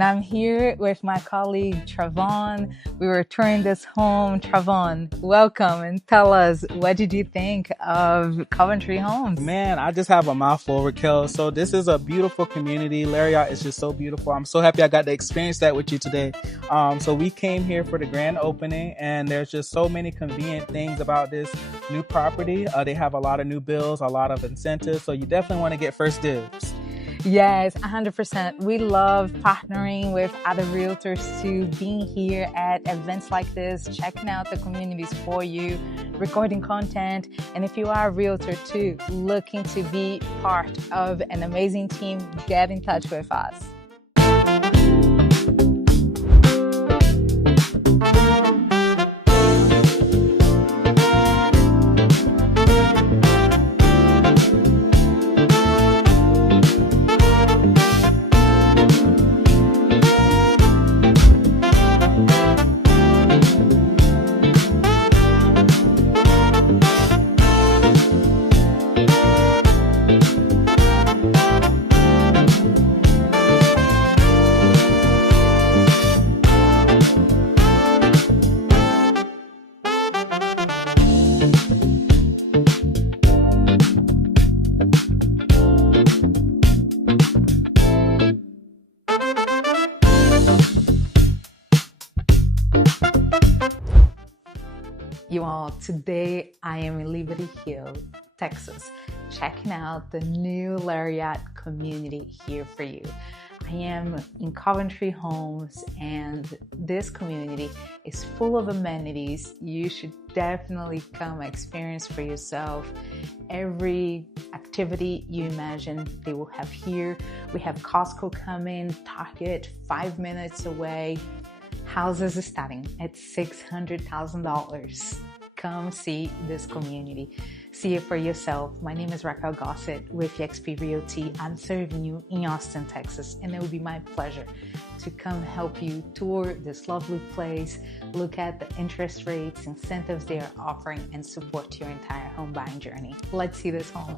and I'm here with my colleague Travon. We were touring this home. Travon, welcome, and tell us, what did you think of Coventry Homes? Man, I just have a mouthful, Raquel. So this is a beautiful community. Lariat is just so beautiful. I'm so happy I got to experience that with you today. So we came here for the grand opening, and there's just so many convenient things about this new property. They have a lot of new bills, a lot of incentives, so you definitely want to get first dibs. Yes, 100%. We love partnering with other realtors too, being here at events like this, checking out the communities for you, recording content. And if you are a realtor too, looking to be part of an amazing team, get in touch with us. You all, today I am in Liberty Hill, Texas, checking out the new Lariat community here for you. I am in Coventry Homes, and this community is full of amenities. You should definitely come experience for yourself. Every activity you imagine they will have here. We have Costco coming, Target 5 minutes away. Houses are starting at $600,000. Come see this community. See it for yourself. My name is Raquel Gossett with eXp Realty. I'm serving you in Austin, Texas, and it will be my pleasure to come help you tour this lovely place, look at the interest rates, incentives they are offering, and support your entire home buying journey. Let's see this home.